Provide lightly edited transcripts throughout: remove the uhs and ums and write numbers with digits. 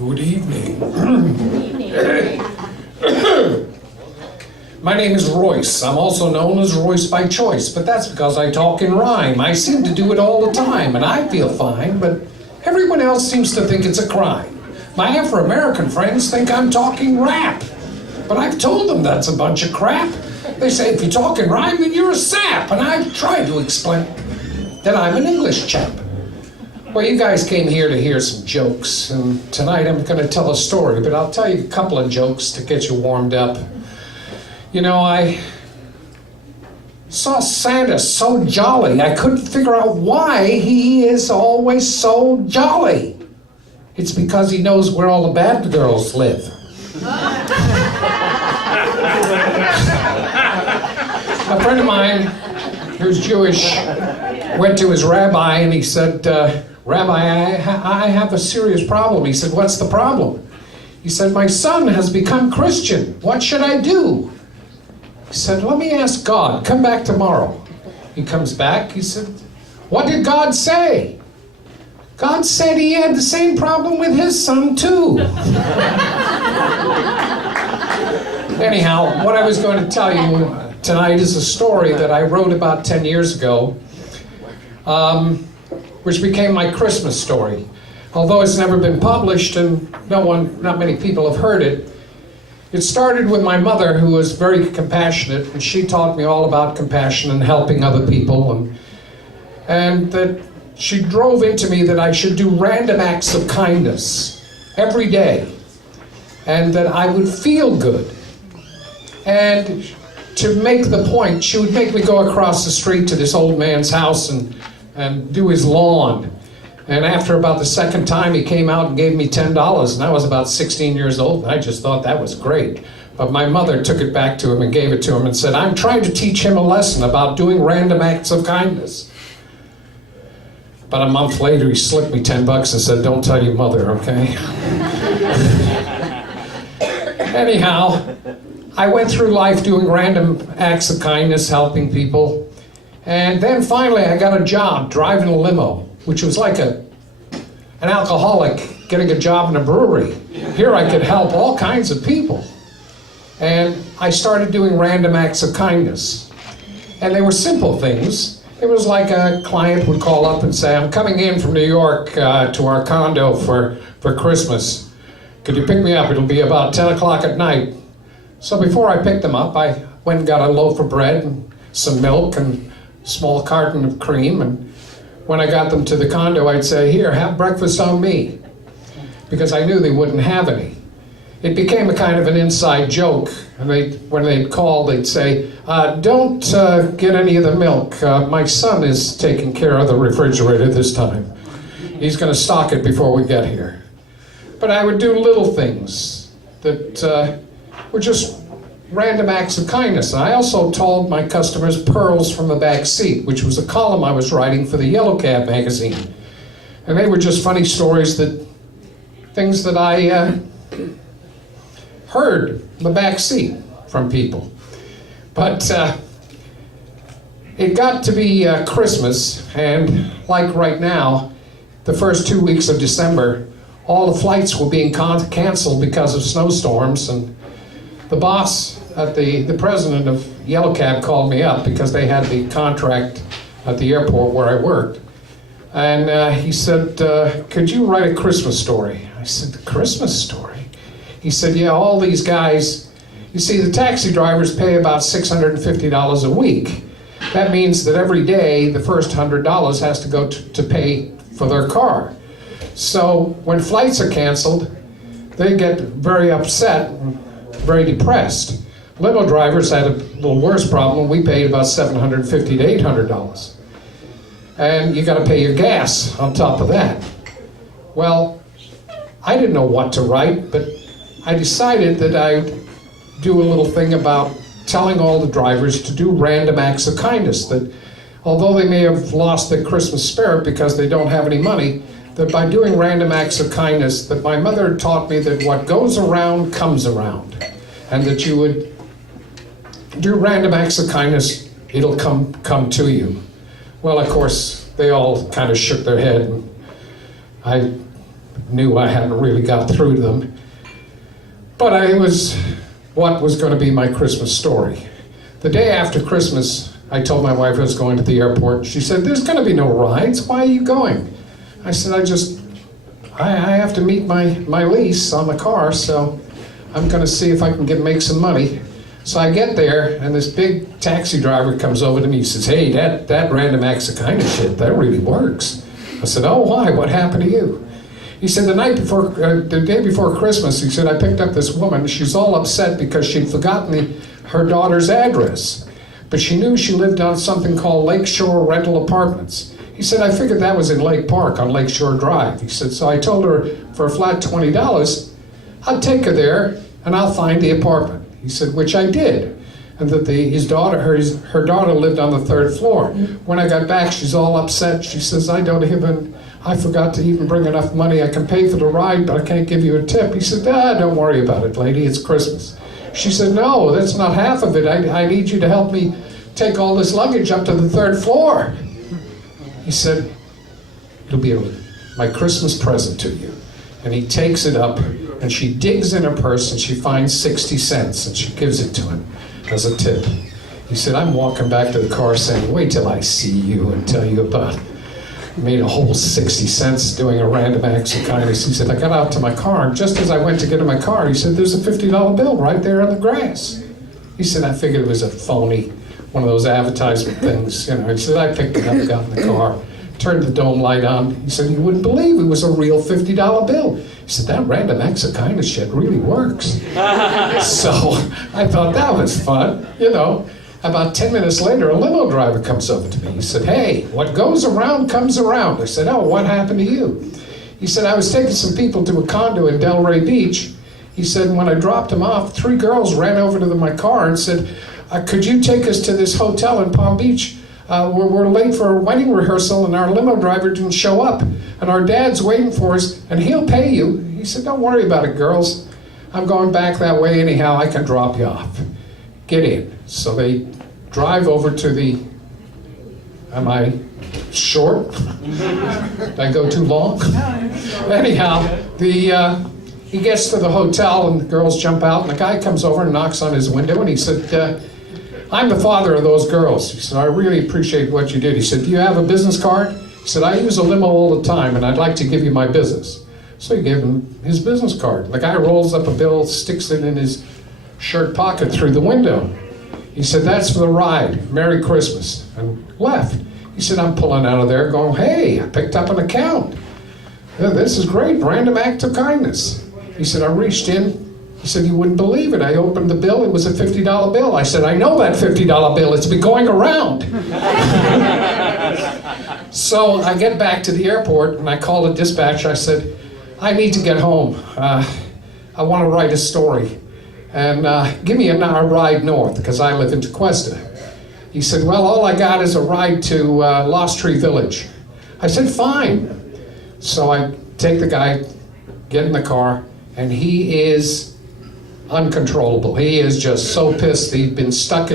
Good evening. Good evening. My name is Royce. I'm also known as Royce by choice, but that's because I talk in rhyme. I seem to do it all the time, and I feel fine, but everyone else seems to think it's a crime. My Afro-American friends think I'm talking rap, but I've told them that's a bunch of crap. They say, if you talk in rhyme, then you're a sap, and I've tried to explain that I'm an English chap. Well, you guys came here to hear some jokes, and tonight I'm going to tell a story, but I'll tell you a couple of jokes to get you warmed up. You know, I saw Santa so jolly, I couldn't figure out why he is always so jolly. It's because he knows where all the bad girls live. A friend of mine who's Jewish went to his rabbi and he said, Rabbi, I have a serious problem. He said, what's the problem? He said, my son has become Christian. What should I do? He said, let me ask God. Come back tomorrow. He comes back. He said, what did God say? God said he had the same problem with his son too. Anyhow, what I was going to tell you tonight is a story that I wrote about 10 years ago, which became my Christmas story. Although it's never been published and not many people have heard it, it started with my mother, who was very compassionate, and she taught me all about compassion and helping other people, and that she drove into me that I should do random acts of kindness every day, and that I would feel good. And to make the point, she would make me go across the street to this old man's house and do his lawn. And after about the second time, he came out and gave me $10, and I was about 16 years old, and I just thought that was great. But my mother took it back to him and gave it to him and said, I'm trying to teach him a lesson about doing random acts of kindness. About a month later, he slipped me $10 and said, don't tell your mother, okay? Anyhow, I went through life doing random acts of kindness, helping people. And then finally, I got a job driving a limo, which was like an alcoholic getting a job in a brewery. Here I could help all kinds of people. And I started doing random acts of kindness. And they were simple things. It was like a client would call up and say, I'm coming in from New York to our condo for Christmas. Could you pick me up? It'll be about 10 o'clock at night. So before I picked them up, I went and got a loaf of bread and some milk and a small carton of cream, and when I got them to the condo, I'd say, here, have breakfast on me, because I knew they wouldn't have any. It became a kind of an inside joke, and when they'd call, they'd say, don't get any of the milk. My son is taking care of the refrigerator this time. He's going to stock it before we get here. But I would do little things that were just random acts of kindness. And I also told my customers pearls from the back seat, which was a column I was writing for the Yellow Cab magazine. And they were just funny stories, things that I heard in the back seat from people. But it got to be Christmas, and like right now, the first 2 weeks of December, all the flights were being canceled because of snowstorms, and the boss the president of Yellow Cab called me up because they had the contract at the airport where I worked. And he said, could you write a Christmas story? I said, the Christmas story? He said, yeah, all these guys, you see, the taxi drivers pay about $650 a week. That means that every day the first $100 has to go to pay for their car. So when flights are canceled, they get very upset and very depressed. Limo drivers had a little worse problem. We paid about $750 to $800. And you got to pay your gas on top of that. Well, I didn't know what to write, but I decided that I'd do a little thing about telling all the drivers to do random acts of kindness, that although they may have lost their Christmas spirit because they don't have any money, that by doing random acts of kindness, that my mother taught me that what goes around comes around, and that you would do random acts of kindness, it'll come to you. Well, of course, they all kind of shook their head. And I knew I hadn't really got through to them. But it was what was going to be my Christmas story. The day after Christmas, I told my wife I was going to the airport. She said, "There's going to be no rides. Why are you going?" I said, I have to meet my lease on the car, so I'm going to see if I can make some money. So I get there, and this big taxi driver comes over to me. He says, "Hey, that random acts of kindness shit, that really works." I said, "Oh, why? What happened to you?" He said, the day before Christmas, he said, "I picked up this woman. She's all upset because she'd forgotten her daughter's address. But she knew she lived on something called Lakeshore Rental Apartments." He said, "I figured that was in Lake Park on Lakeshore Drive." He said, "So I told her for a flat $20, I'd take her there and I'll find the apartment." He said, which I did. And that her daughter lived on the 3rd floor. When I got back, she's all upset. She says, I forgot to even bring enough money. I can pay for the ride, but I can't give you a tip." He said, "Don't worry about it, lady, it's Christmas." She said, "No, that's not half of it. I need you to help me take all this luggage up to the 3rd floor." He said, "It'll be my Christmas present to you." And he takes it up, and she digs in her purse, and she finds 60 cents, and she gives it to him as a tip. He said, "I'm walking back to the car saying, wait till I see you and tell you about made a whole 60 cents doing a random acts of kindness." He said, "I got out to my car, and just as I went to get in my car," he said, "there's a $50 bill right there on the grass." He said, "I figured it was a phony, one of those advertisement things." He said, "I picked it up, got in the car, turned the dome light on." He said, "You wouldn't believe it was a real $50 bill." He said, "That random acts of kindness shit really works." So I thought that was fun, About 10 minutes later, a limo driver comes over to me. He said, "Hey, what goes around comes around." I said, "Oh, what happened to you?" He said, "I was taking some people to a condo in Delray Beach." He said, "When I dropped them off, 3 girls ran over to my car and said, could you take us to this hotel in Palm Beach? We're late for a wedding rehearsal and our limo driver didn't show up. And our dad's waiting for us and he'll pay you." He said, "Don't worry about it, girls. I'm going back that way anyhow. I can drop you off. Get in." So they drive over to am I short? Did I go too long? Anyhow, he gets to the hotel and the girls jump out and the guy comes over and knocks on his window and he said, "I'm the father of those girls." He said, "I really appreciate what you did." He said, "Do you have a business card?" He said, "I use a limo all the time and I'd like to give you my business." So he gave him his business card. The guy rolls up a bill, sticks it in his shirt pocket through the window. He said, "That's for the ride. Merry Christmas," and left. He said, "I'm pulling out of there going, hey, I picked up an account. This is great, random act of kindness." He said, "I reached in." He said, "You wouldn't believe it. I opened the bill. It was a $50 bill." I said, "I know that $50 bill. It's been going around." So I get back to the airport and I call the dispatch. I said, "I need to get home. I want to write a story. And give me a ride north because I live in Tequesta." He said, "Well, all I got is a ride to Lost Tree Village." I said, "Fine." So I take the guy, get in the car, and he is uncontrollable. He is just so pissed. He'd been stuck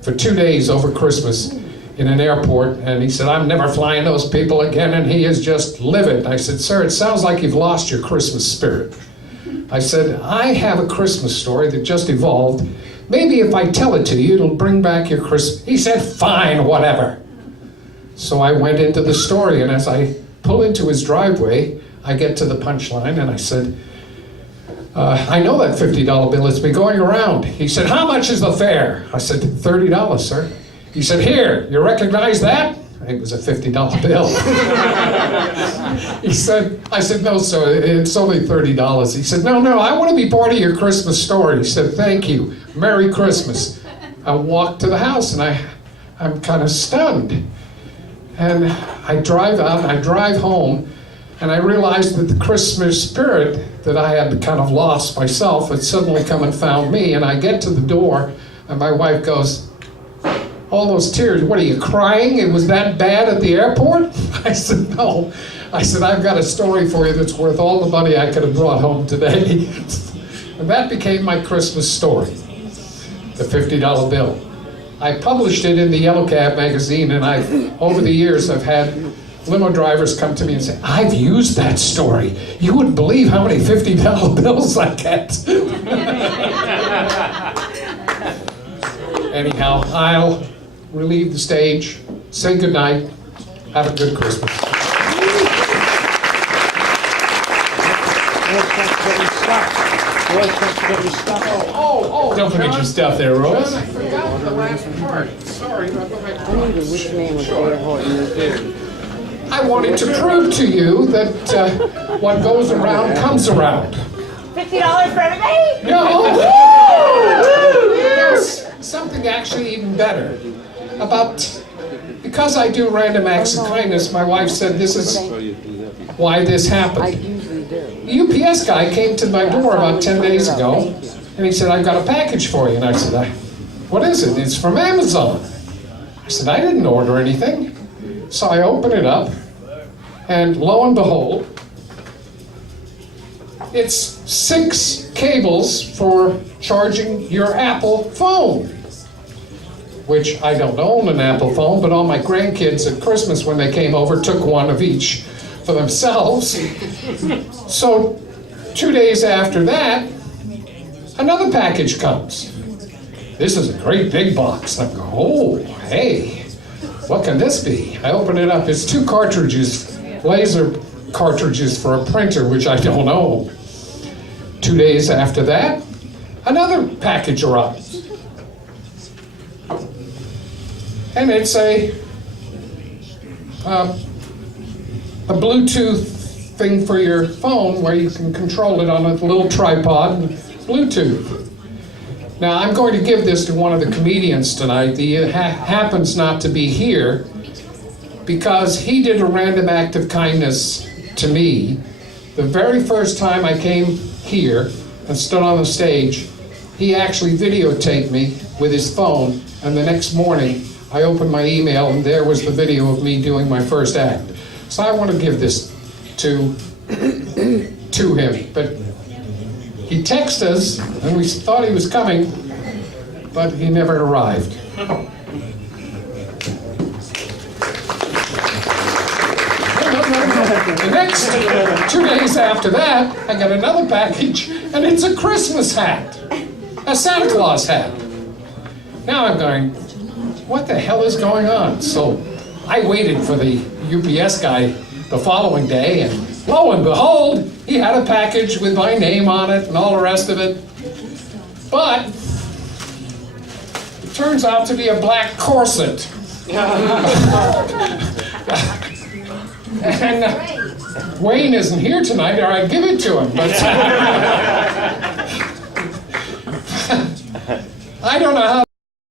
for 2 days over Christmas in an airport, and he said, "I'm never flying those people again," and he is just livid. I said, "Sir, it sounds like you've lost your Christmas spirit." I said, "I have a Christmas story that just evolved. Maybe if I tell it to you, it'll bring back your Christmas." He said, "Fine, whatever." So I went into the story, and as I pull into his driveway, I get to the punchline, and I said, "I know that $50 bill. It's been going around." He said, "How much is the fare?" I said, $30, sir." He said, "Here, you recognize that?" It was a $50 bill. I said, "No, sir, it's only $30. He said, No, I want to be part of your Christmas story." He said, "Thank you. Merry Christmas." I walk to the house and I'm kind of stunned. And I drive out and I drive home and I realized that the Christmas spirit that I had kind of lost myself had suddenly come and found me. And I get to the door and my wife goes, "All those tears, what are you crying? It was that bad at the airport?" I said, "No." I said, "I've got a story for you that's worth all the money I could have brought home today." And that became my Christmas story, the $50 bill. I published it in the Yellow Cab magazine, and over the years I've had limo drivers come to me and say, I've used that story. You wouldn't believe how many $50 bills I get. Anyhow, I'll relieve the stage, say goodnight, have a good Christmas. Oh, don't forget your stuff there, Royce. I forgot the last part. Sorry about the I wanted to prove to you that what goes around comes around. $50 for everybody? No! Yes, something actually even better. Because I do random acts of kindness, my wife said this is why this happened. The UPS guy came to my door about 10 days ago, and he said, I've got a package for you. And I said, what is it? It's from Amazon. I said, I didn't order anything. So I open it up, and lo and behold, it's 6 cables for charging your Apple phone, which I don't own an Apple phone, but all my grandkids at Christmas when they came over took one of each for themselves. So 2 days after that, another package comes. This is a great big box. I go, oh, hey, what can this be? I open it up. It's 2 cartridges, laser cartridges for a printer, which I don't own. 2 days after that, another package arrives. And it's a Bluetooth thing for your phone where you can control it on a little tripod and Bluetooth. Now, I'm going to give this to one of the comedians tonight. He happens not to be here because he did a random act of kindness to me. The very first time I came here and stood on the stage, he actually videotaped me with his phone, and the next morning I opened my email and there was the video of me doing my first act. So I want to give this to him. But he texted us and we thought he was coming, but he never arrived. The next 2 days after that, I got another package, and it's a Christmas hat, a Santa Claus hat. Now I'm going, what the hell is going on? So I waited for the UPS guy the following day, and lo and behold, he had a package with my name on it and all the rest of it. But it turns out to be a black corset. And Wayne isn't here tonight, or I'd give it to him. But I don't know how